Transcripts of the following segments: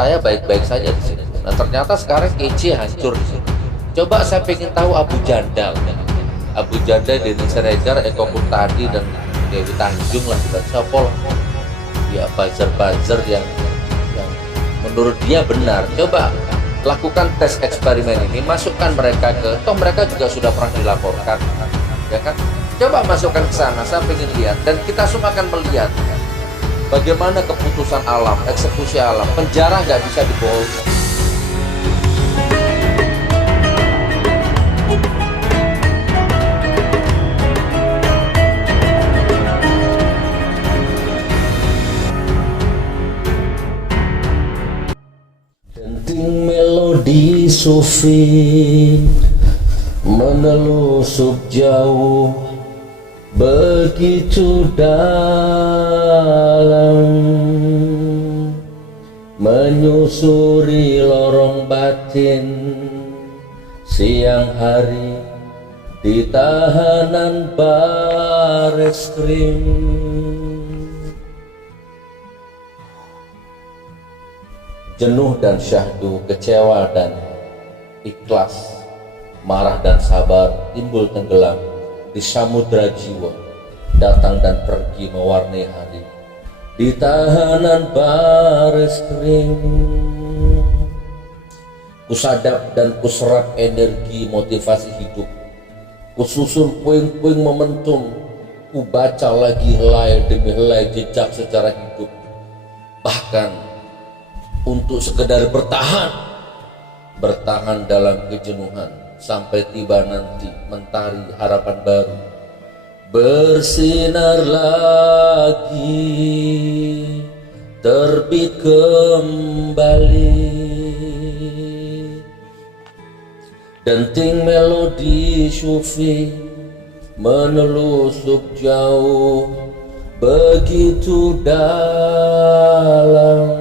saya baik-baik saja di sini. Nah ternyata sekarang kece hancur di sini. Coba saya pengen tahu Abu Janda, Abu Janda, Denny Siregar, Eko Kuntadi dan Dewi Tanjung lah, dan siapa lah ya, buzzer-buzzer yang menurut dia benar. Coba lakukan tes eksperimen ini, masukkan mereka ke, toh mereka juga sudah pernah dilaporkan, ya kan? Coba masukkan ke sana, saya pengen lihat, dan kita semua akan melihat bagaimana keputusan alam, eksekusi alam, penjara nggak bisa dibohongi. Denting melodi sufi menelusup jauh begitu dalam, menyusuri lorong batin siang hari di tahanan bareskrim. Jenuh dan syahdu, kecewa dan ikhlas, marah dan sabar timbul tenggelam di samudra jiwa, datang dan pergi mewarnai hari di tahanan bareskrim. Kusadap dan kuserap energi motivasi hidup, kususun puing-puing momentum, ku baca lagi helai demi helai jejak sejarah hidup, bahkan untuk sekedar bertahan dalam kejenuhan sampai tiba nanti mentari harapan baru bersinar lagi, terbit kembali. Denting melodi sufi menelusup jauh begitu dalam,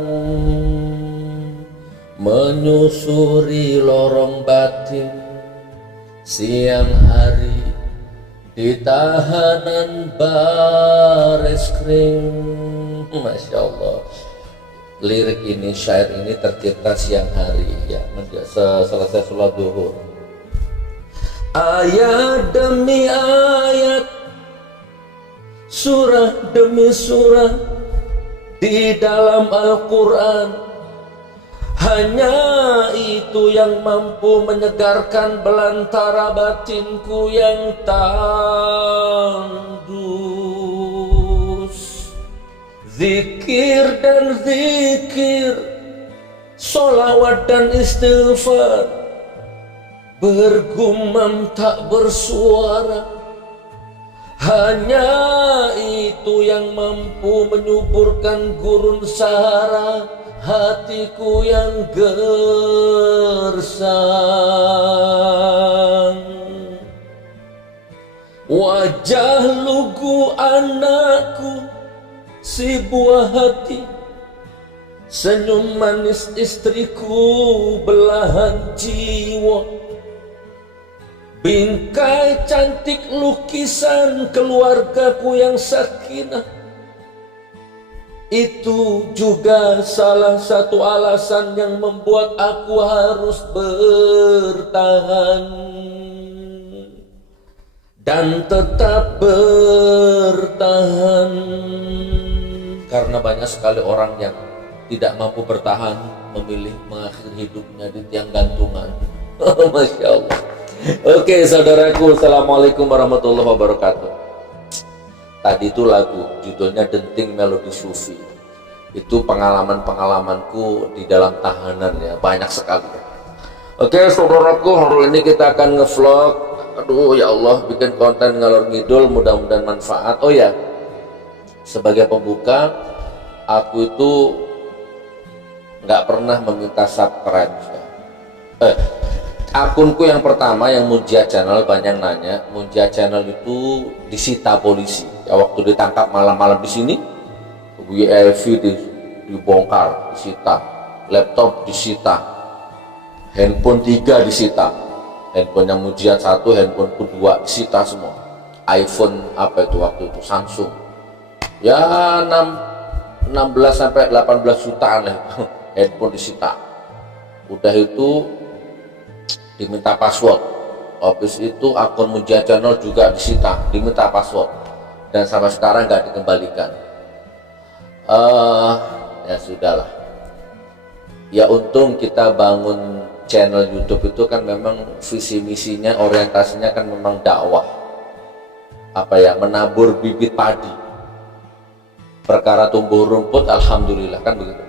menyusuri lorong batin siang hari di tahanan bareskrim. Masya Allah, lirik ini, syair ini tercipta siang hari ya, selesai sholat duhur. Ayat demi ayat, surah demi surah di dalam Al-Quran, hanya itu yang mampu menyegarkan belantara batinku yang tandus. Zikir dan zikir, solawat dan istighfar, bergumam tak bersuara, hanya itu yang mampu menyuburkan gurun sahara hatiku yang gersang. Wajah lugu anakku, si buah hati, senyum manis istriku, belahan jiwa, bingkai cantik lukisan keluargaku yang sakinah. Itu juga salah satu alasan yang membuat aku harus bertahan dan tetap bertahan. Karena banyak sekali orang yang tidak mampu bertahan, memilih mengakhiri hidupnya di tiang gantungan. Masya Allah. Oke saudaraku, assalamualaikum warahmatullahi wabarakatuh. Tadi itu lagu judulnya Denting Melodi Sufi. Itu pengalaman-pengalamanku di dalam tahanan ya, banyak sekali. Oke saudaraku, hari ini kita akan ngevlog. Aduh ya Allah, bikin konten ngalor ngidul, mudah-mudahan manfaat. Oh ya, sebagai pembuka, aku itu nggak pernah meminta subscribe ya. Akunku yang pertama yang Munjia Channel, banyak nanya, Munjia Channel itu disita polisi ya, waktu ditangkap malam-malam di sini. WiFi dibongkar, disita, laptop disita, handphone 3 disita, handphone yang Munjia 1, handphone kedua disita semua. iPhone apa itu waktu itu, Samsung ya 16 sampai 18 jutaan lah handphone disita. Udah itu diminta password. Habis itu akun Munjia Channel juga disita, diminta password, dan sampai sekarang nggak dikembalikan. Ya sudahlah. Ya untung kita bangun channel YouTube itu kan memang visi misinya, orientasinya kan memang dakwah, menabur bibit padi, perkara tumbuh rumput, alhamdulillah kan begitu.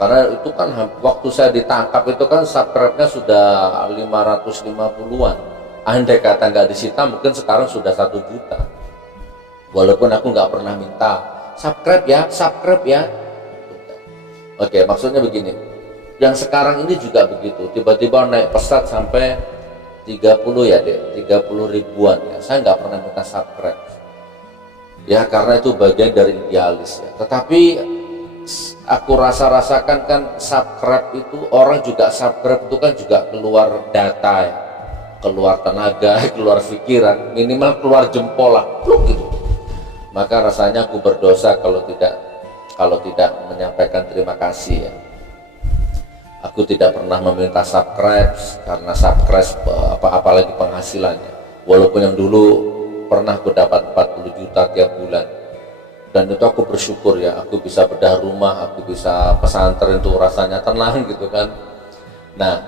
Karena itu kan waktu saya ditangkap itu kan subscribe-nya sudah 550-an. Andai kata nggak disita mungkin sekarang sudah 1 juta. Walaupun aku nggak pernah minta subscribe ya. Oke, maksudnya begini. Yang sekarang ini juga begitu, tiba-tiba naik pesat sampai 30 ribuan ya. Saya nggak pernah minta subscribe ya, karena itu bagian dari idealis ya. Tetapi aku rasakan kan subscribe itu, orang juga subscribe itu kan juga keluar data ya, keluar tenaga, keluar pikiran, minimal keluar jempol lah, pluk gitu. Maka rasanya aku berdosa kalau tidak menyampaikan terima kasih ya. Aku tidak pernah meminta subscribe, karena subscribe apalagi penghasilannya. Walaupun yang dulu pernah aku dapat 40 juta tiap bulan. Dan itu aku bersyukur ya, aku bisa bedah rumah, aku bisa pesantren, itu rasanya tenang gitu kan. Nah,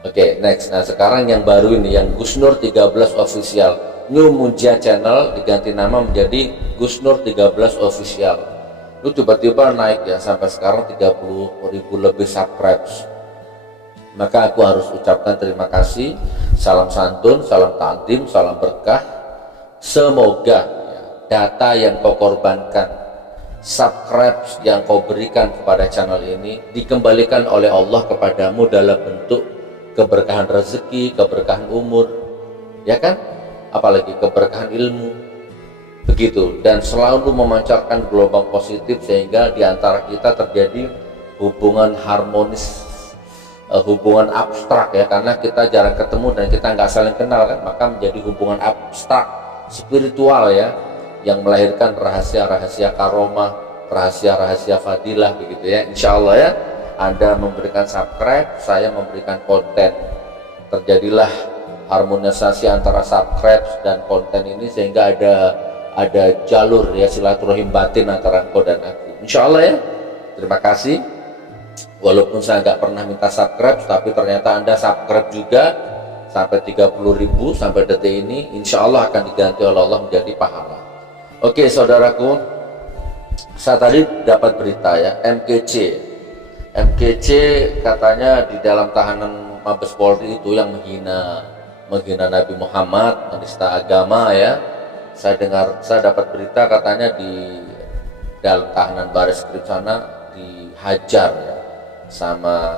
oke, next. Nah, sekarang yang baru ini, yang Gusnur 13 Official. New Munjia Channel diganti nama menjadi Gusnur 13 Official. Itu tiba-tiba naik ya sampai sekarang 30.000 lebih subscribers. Maka aku harus ucapkan terima kasih, salam santun, salam takdim, salam berkah. Semoga ya, data yang kau korbankan, subscribes yang kau berikan kepada channel ini dikembalikan oleh Allah kepadamu dalam bentuk keberkahan rezeki, keberkahan umur, ya kan? Apalagi keberkahan ilmu. Begitu, dan selalu memancarkan gelombang positif sehingga diantara kita terjadi hubungan harmonis, hubungan abstrak ya, karena kita jarang ketemu dan kita nggak saling kenal kan, maka menjadi hubungan abstrak spiritual ya, yang melahirkan rahasia-rahasia karomah, rahasia-rahasia fadilah begitu ya. Insya Allah ya, Anda memberikan subscribe, saya memberikan konten, terjadilah harmonisasi antara subscribe dan konten ini sehingga ada jalur ya silaturahim batin antara engkau dan aku. Insya Allah ya. Terima kasih. Walaupun saya nggak pernah minta subscribe, tapi ternyata Anda subscribe juga sampai 30.000 sampai detik ini. Insya Allah akan diganti oleh Allah menjadi pahala. Oke saudaraku, saya tadi dapat berita ya, MKC katanya di dalam tahanan Mabes Polri itu yang menghina Nabi Muhammad, menista agama ya. Saya dapat berita katanya di dalam tahanan Baris Krim sana dihajar ya sama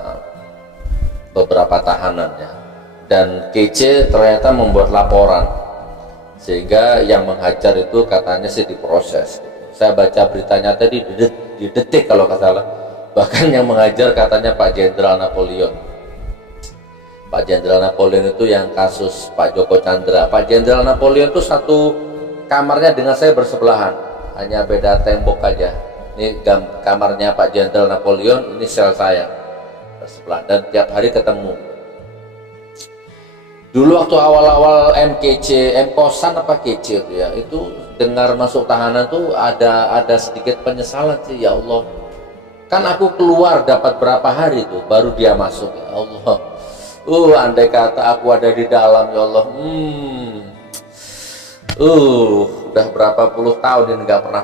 beberapa tahanan ya, dan KC ternyata membuat laporan sehingga yang menghajar itu katanya sih diproses. Saya baca beritanya tadi di Detik kalau nggak salah, bahkan yang menghajar katanya Pak Jenderal Napoleon. Pak Jenderal Napoleon itu yang kasus Pak Joko Chandra. Pak Jenderal Napoleon itu satu kamarnya dengan saya bersebelahan, hanya beda tembok aja. Ini kamarnya Pak Jenderal Napoleon, ini sel saya bersebelahan, dan tiap hari ketemu. Dulu waktu awal-awal MKosan apa KC itu ya, itu dengar masuk tahanan tuh ada sedikit penyesalan sih, ya Allah. Kan aku keluar dapat berapa hari tuh baru dia masuk, ya Allah. Andai kata aku ada di dalam, ya Allah. Udah berapa puluh tahun ini nggak pernah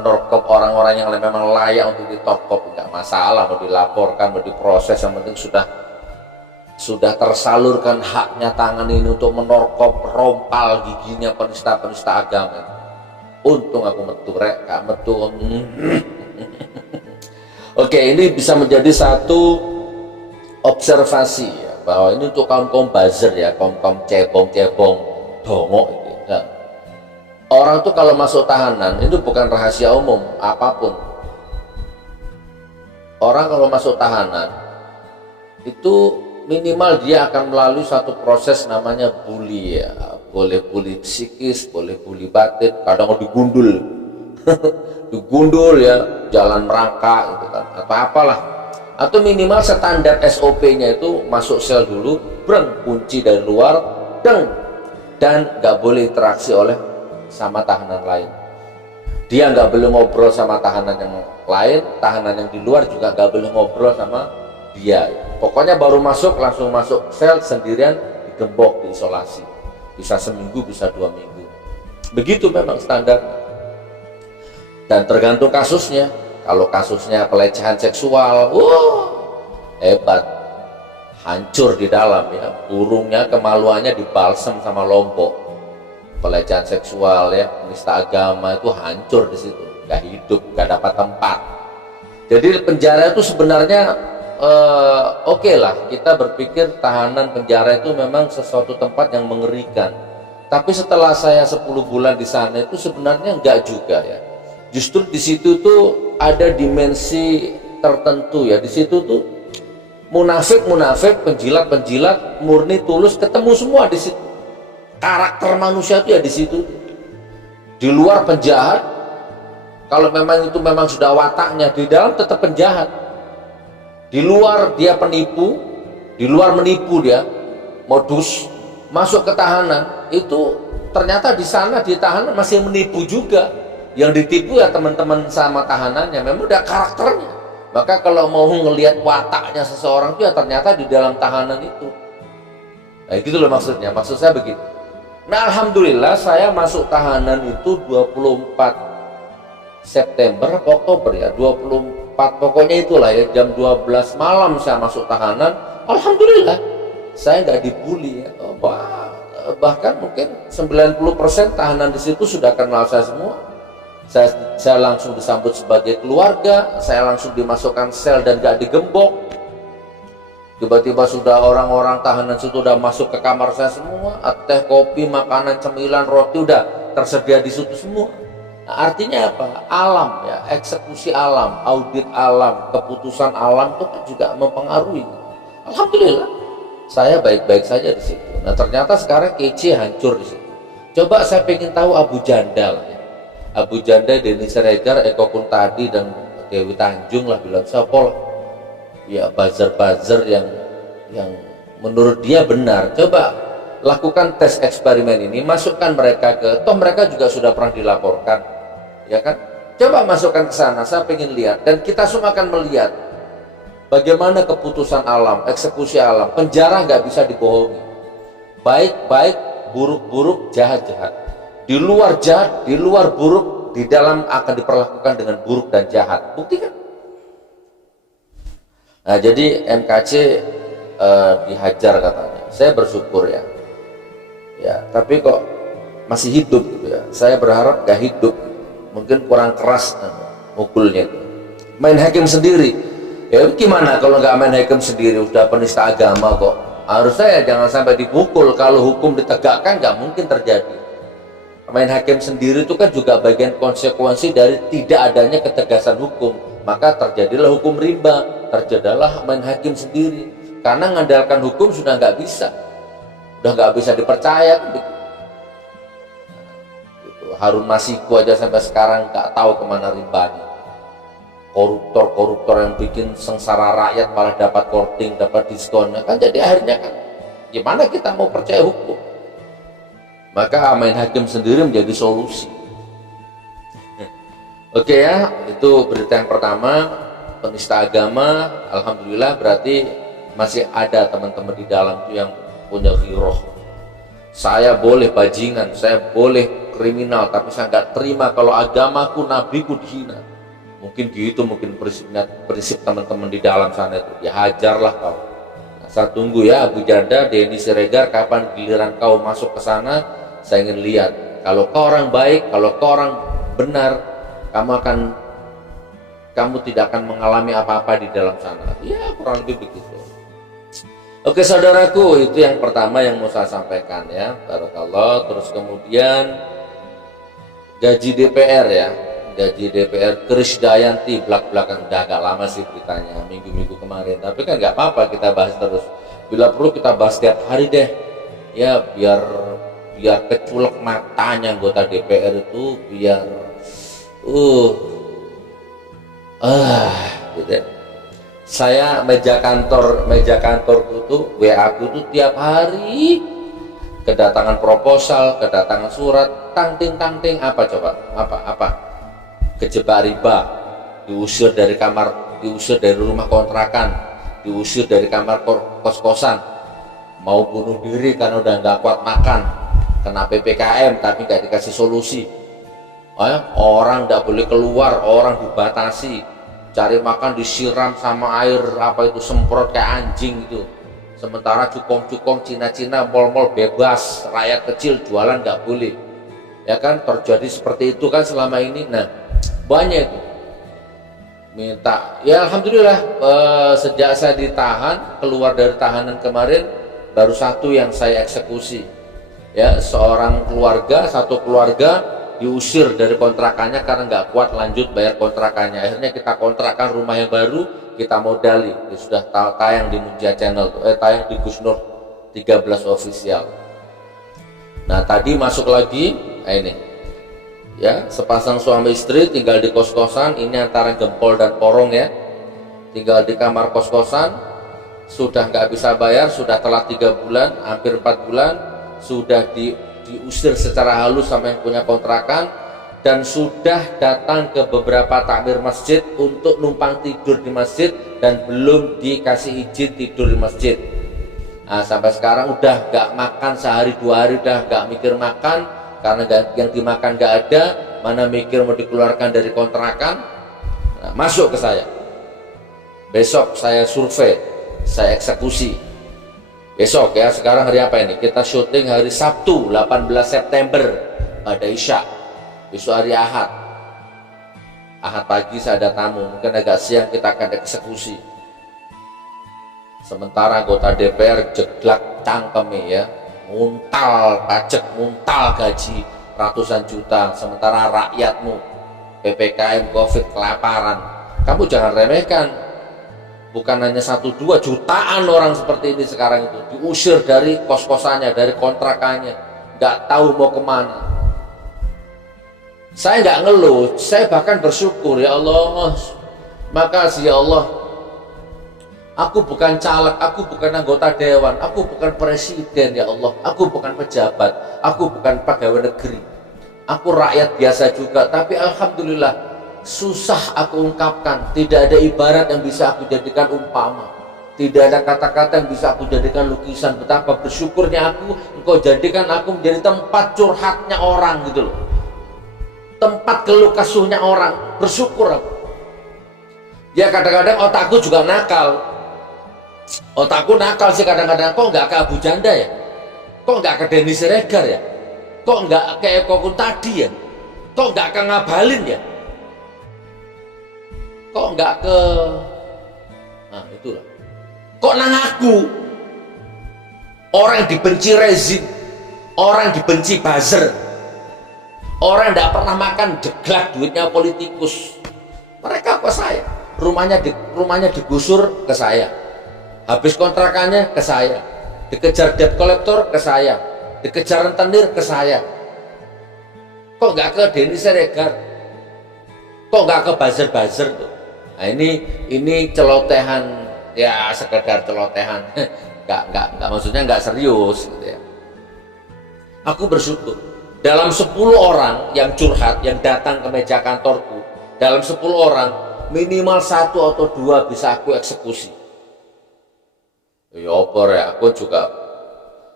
norkop orang-orang yang memang layak untuk ditorkop. Nggak masalah mau dilaporkan, mau diproses, yang penting sudah tersalurkan haknya tangan ini untuk menorkop, rompal giginya penista-penista agama. Untung aku metu rek, gak metu. Oke, ini bisa menjadi satu observasi ya, bahwa ini untuk kaum buzzer ya, kaum cebong dongok gitu ya. Orang tuh kalau masuk tahanan itu bukan rahasia umum apapun. Orang kalau masuk tahanan itu minimal dia akan melalui satu proses namanya bully ya. Boleh bully psikis, boleh bully batin, kadang digundul. digundul ya, jalan merangkak gitu kan, atau apalah, atau minimal standar SOP-nya itu masuk sel dulu, breng, kunci dari luar, breng, dan nggak boleh interaksi oleh sama tahanan lain. Dia nggak boleh ngobrol sama tahanan yang lain, tahanan yang di luar juga nggak boleh ngobrol sama dia. Pokoknya baru masuk langsung masuk sel sendirian, digembok, diisolasi, bisa seminggu, bisa 2 minggu. Begitu memang standar. Dan tergantung kasusnya. Kalau kasusnya pelecehan seksual, hebat, hancur di dalam ya, burungnya, kemaluannya dibalsem sama lombok. Pelecehan seksual ya, penista agama itu hancur di situ, nggak hidup, nggak dapat tempat. Jadi penjara itu sebenarnya oke lah, kita berpikir tahanan penjara itu memang sesuatu tempat yang mengerikan. Tapi setelah saya 10 bulan di sana itu sebenarnya enggak juga ya. Justru di situ tuh ada dimensi tertentu ya. Di situ tuh munafik, penjilat, murni, tulus, ketemu semua di situ. Karakter manusia itu ya di situ. Di luar penjahat, kalau memang itu memang sudah wataknya, di dalam tetap penjahat. Di luar dia penipu, di luar menipu dia, modus, masuk ke tahanan, itu ternyata di sana di tahanan masih menipu juga. Yang ditipu ya teman-teman sama tahanannya, memang udah karakternya. Maka kalau mau ngelihat wataknya seseorang itu ya ternyata di dalam tahanan itu. Nah gitu loh maksudnya, maksud saya begitu. Nah alhamdulillah saya masuk tahanan itu 24 September atau Oktober ya, 24 pokoknya itulah ya, jam 12 malam saya masuk tahanan. Alhamdulillah saya nggak dibully ya. Bahkan mungkin 90% tahanan di situ sudah kenal saya semua. Saya langsung disambut sebagai keluarga, saya langsung dimasukkan sel dan gak digembok. Tiba-tiba sudah orang-orang tahanan situ udah masuk ke kamar saya semua, teh, kopi, makanan, cemilan, roti udah tersedia di situ semua. Nah, artinya apa? Alam ya, eksekusi alam, audit alam, keputusan alam itu kan juga mempengaruhi. Alhamdulillah, saya baik-baik saja di situ. Nah ternyata sekarang kece hancur di situ. Coba saya pengen tahu Abu Janda lah ya. Abu Janda, Denny Siregar, Eko Kuntadi dan Dewi Tanjung lah bilang siapa lah ya, buzzer-buzzer yang menurut dia benar. Coba lakukan tes eksperimen ini, masukkan mereka ke, toh mereka juga sudah pernah dilaporkan ya kan, coba masukkan ke sana. Saya pengen lihat dan kita semua akan melihat bagaimana keputusan alam, eksekusi alam. Penjara nggak bisa dibohongi, baik-baik, buruk-buruk, jahat-jahat. Di luar jahat, di luar buruk, di dalam akan diperlakukan dengan buruk dan jahat. Buktikan. Nah, jadi MKC dihajar katanya. Saya bersyukur ya. Ya, tapi kok masih hidup gitu ya. Saya berharap gak hidup. Mungkin kurang keras mukulnya itu. Main hakim sendiri. Ya gimana kalau nggak main hakim sendiri, udah penista agama kok. Harusnya ya jangan sampai dipukul. Kalau hukum ditegakkan nggak mungkin terjadi. Main hakim sendiri itu kan juga bagian konsekuensi dari tidak adanya ketegasan hukum. Maka terjadilah hukum rimba, terjadilah main hakim sendiri. Karena mengandalkan hukum sudah nggak bisa, udah nggak bisa dipercaya. Gitu. Harun Masiku aja sampai sekarang nggak tahu kemana rimbanya. Koruptor yang bikin sengsara rakyat malah dapat korting, dapat diskon. Kan jadi akhirnya kan gimana kita mau percaya hukum? Maka main hakim sendiri menjadi solusi. Oke ya, itu berita yang pertama, penista agama. Alhamdulillah berarti masih ada teman-teman di dalam itu yang punya ghiroh. Saya boleh bajingan, saya boleh kriminal, tapi saya nggak terima kalau agamaku, nabiku dihina. Mungkin gitu, mungkin prinsip teman-teman di dalam sana itu. Ya hajarlah kau. Nah, saya tunggu ya Abu Janda, Denny Siregar, kapan giliran kau masuk ke sana. Saya ingin lihat, kalau kau orang baik, kalau kau orang benar, kamu tidak akan mengalami apa-apa di dalam sana. Ya kurang lebih begitu. Oke saudaraku, itu yang pertama yang mau saya sampaikan ya. Barakallah. Terus kemudian gaji DPR ya, gaji DPR Krisdayanti belak-belakan, udah agak lama sih beritanya, minggu-minggu kemarin. Tapi kan nggak apa-apa kita bahas terus. Bila perlu kita bahas tiap hari deh. Ya biar keculek matanya anggota DPR itu, biar uh gitu ya. Saya meja kantorku tuh, WA ku tuh tiap hari kedatangan proposal, kedatangan surat, tangting apa coba? Apa? Kejebak riba, diusir dari kamar, diusir dari rumah kontrakan, diusir dari kamar kos-kosan, mau bunuh diri karena udah nggak kuat makan, kena PPKM tapi nggak dikasih solusi. Orang nggak boleh keluar, orang dibatasi, cari makan disiram sama air apa itu semprot kayak anjing gitu. Sementara cukong Cina-Cina mall-mall bebas, rakyat kecil jualan nggak boleh, ya kan? Terjadi seperti itu kan selama ini. Nah, banyak itu minta, ya alhamdulillah sejak saya ditahan, keluar dari tahanan kemarin, baru satu yang saya eksekusi, ya, satu keluarga diusir dari kontrakannya karena nggak kuat lanjut bayar kontrakannya. Akhirnya kita kontrakkan rumah yang baru, kita modali. Ini sudah tayang di Munjia Channel, tayang di Gus Nur 13 official. Nah tadi masuk lagi, ini ya, sepasang suami istri tinggal di kos-kosan. Ini antara Gempol dan Porong ya, tinggal di kamar kos-kosan, sudah nggak bisa bayar, sudah telat 3 bulan, hampir 4 bulan, sudah diusir secara halus sama yang punya kontrakan, dan sudah datang ke beberapa takmir masjid untuk numpang tidur di masjid dan belum dikasih izin tidur di masjid. Nah, sampai sekarang udah gak makan sehari 2 hari, udah gak mikir makan karena yang dimakan gak ada, mana mikir mau dikeluarkan dari kontrakan. Nah, masuk ke saya, besok saya survei, saya eksekusi. Besok ya, sekarang hari apa ini? Kita syuting hari Sabtu 18 September pada Isya. Besok hari Ahad. Ahad pagi saya ada tamu, mungkin agak siang kita akan eksekusi. Sementara anggota DPR jeglak cangkeme ya, muntal pajak, muntal gaji ratusan juta. Sementara rakyatmu PPKM, Covid, kelaparan. Kamu jangan remehkan. Bukan hanya 1-2, jutaan orang seperti ini sekarang itu diusir dari kos-kosannya, dari kontrakannya, nggak tahu mau kemana. Saya nggak ngeluh, saya bahkan bersyukur, ya Allah, makasih ya Allah. Aku bukan caleg, aku bukan anggota dewan, aku bukan presiden ya Allah, aku bukan pejabat, aku bukan pegawai negeri, aku rakyat biasa juga, tapi alhamdulillah. Susah aku ungkapkan, tidak ada ibarat yang bisa aku jadikan umpama, tidak ada kata-kata yang bisa aku jadikan lukisan. Betapa bersyukurnya aku, engkau jadikan aku menjadi tempat curhatnya orang gitu loh, tempat keluh kesahnya orang. Bersyukur aku. Ya kadang-kadang otakku juga nakal, otakku nakal sih kadang-kadang. Kok nggak ke Abu Janda ya, kok nggak ke Denny Siregar ya, kok nggak ke Eko Kuntadi ya, kok nggak ke Ngabalin ya, kok nggak ke, nah itulah, kok nang aku, orang yang dibenci rezim, orang yang dibenci buzzer, orang yang tidak pernah makan jeglak duitnya politikus, mereka ke saya, rumahnya digusur ke saya, habis kontrakannya ke saya, dikejar debt collector ke saya, dikejar rentenir ke saya. Kok nggak ke Denny Siregar, kok nggak ke buzzer tuh. Nah ini celotehan, ya sekedar celotehan, nggak maksudnya nggak serius gitu ya. Aku bersyukur dalam 10 orang yang curhat yang datang ke meja kantorku, dalam 10 orang minimal 1 atau 2 bisa aku eksekusi. Ya opor ya, aku juga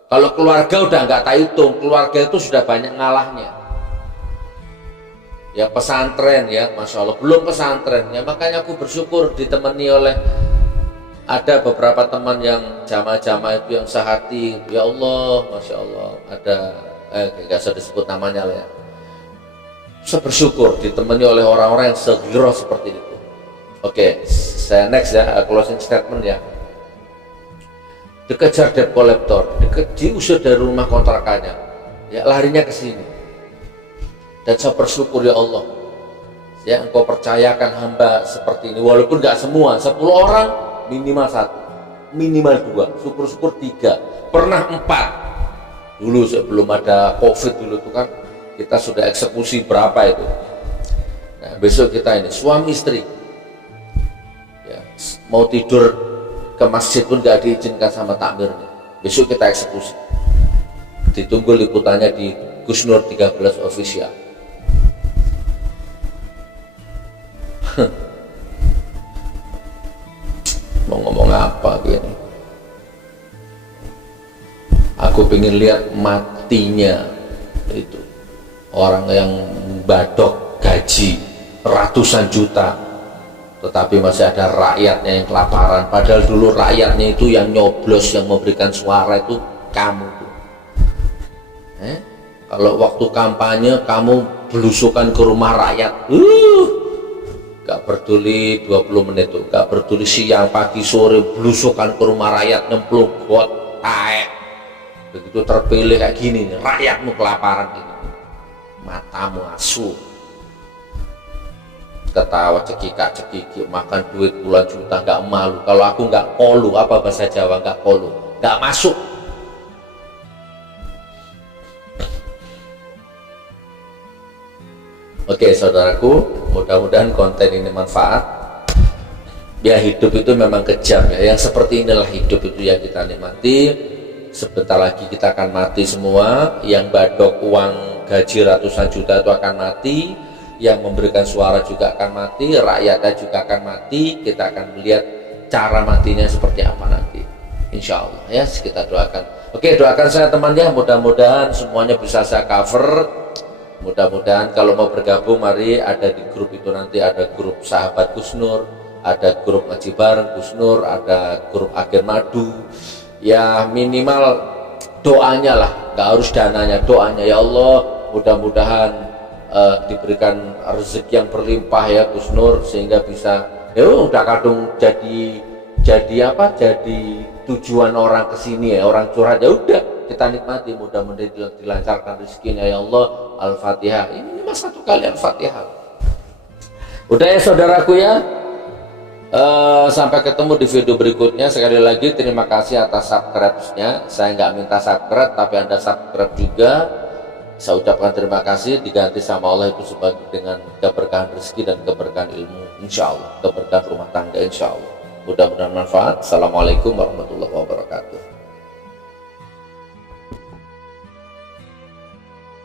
kalau keluarga udah nggak tak hitung, keluarga itu sudah banyak ngalahnya. Ya pesantren ya, Masya Allah, belum pesantren ya, makanya aku bersyukur ditemani oleh ada beberapa teman yang jamaah-jamaah itu yang sehati. Ya Allah, Masya Allah, ada nggak usah disebut namanya lah ya. Saya bersyukur ditemani oleh orang-orang yang segera seperti itu. Oke, saya next ya, closing statement ya. Dikejar debt collector, diusir dari rumah kontrakannya, ya larinya ke sini. Dan saya bersyukur ya Allah, ya engkau percayakan hamba seperti ini, walaupun nggak semua, 10 orang minimal 1, minimal 2, syukur-syukur 3, pernah 4 dulu sebelum ada Covid dulu tuh kan, kita sudah eksekusi berapa itu. Nah besok kita ini suami istri ya, mau tidur ke masjid pun gak diizinkan sama takmirnya. Besok kita eksekusi. Ditunggu liputannya di Gus Nur 13 official. Mau ngomong apa gini? Aku pengen lihat matinya itu orang yang badok gaji ratusan juta, tetapi masih ada rakyatnya yang kelaparan. Padahal dulu rakyatnya itu yang nyoblos, yang memberikan suara itu kamu tuh. Kalau waktu kampanye kamu belusukan ke rumah rakyat, gak peduli 20 menit tuh, gak peduli siang, pagi, sore, belusukan ke rumah rakyat, nyemplung got, taek. Begitu terpilih kayak gini nih, rakyatmu kelaparan gitu. Matamu asu. Ketawa cekikak-cekikik, makan duit puluhan juta, gak malu. Kalau aku gak kolu, apa bahasa Jawa, gak kolu, gak masuk. Oke saudaraku, mudah-mudahan konten ini manfaat. Ya hidup itu memang kejam ya, yang seperti inilah hidup itu yang kita nikmati. Sebentar lagi kita akan mati semua. Yang badok uang gaji ratusan juta itu akan mati, yang memberikan suara juga akan mati, rakyatnya juga akan mati. Kita akan melihat cara matinya seperti apa nanti, insya Allah ya. Kita doakan. Oke, doakan saya teman ya, mudah-mudahan semuanya bisa saya cover. Mudah-mudahan kalau mau bergabung, mari ada di grup itu, nanti ada grup sahabat Gus Nur, ada grup ngaji bareng Gus Nur, ada grup agen madu. Ya minimal doanya lah, nggak harus dananya, doanya. Ya Allah, mudah-mudahan diberikan rezeki yang berlimpah ya Gus Nur, sehingga bisa ya udah kadung jadi apa, jadi tujuan orang kesini ya, orang curhat, ya udah kita nikmati, mudah-mudahan dilancarkan rezekinya ya Allah. Al-Fatihah, ini cuma satu kali Al-Fatihah. Udah ya saudaraku ya, sampai ketemu di video berikutnya. Sekali lagi terima kasih atas subscribe-nya. Saya nggak minta subscribe, tapi Anda subscribe juga. Saya ucapkan terima kasih, diganti sama Allah itu sebagai dengan keberkahan rezeki dan keberkahan ilmu, insya Allah, keberkahan rumah tangga, insya Allah. Mudah-mudahan manfaat. Assalamualaikum warahmatullahi wabarakatuh.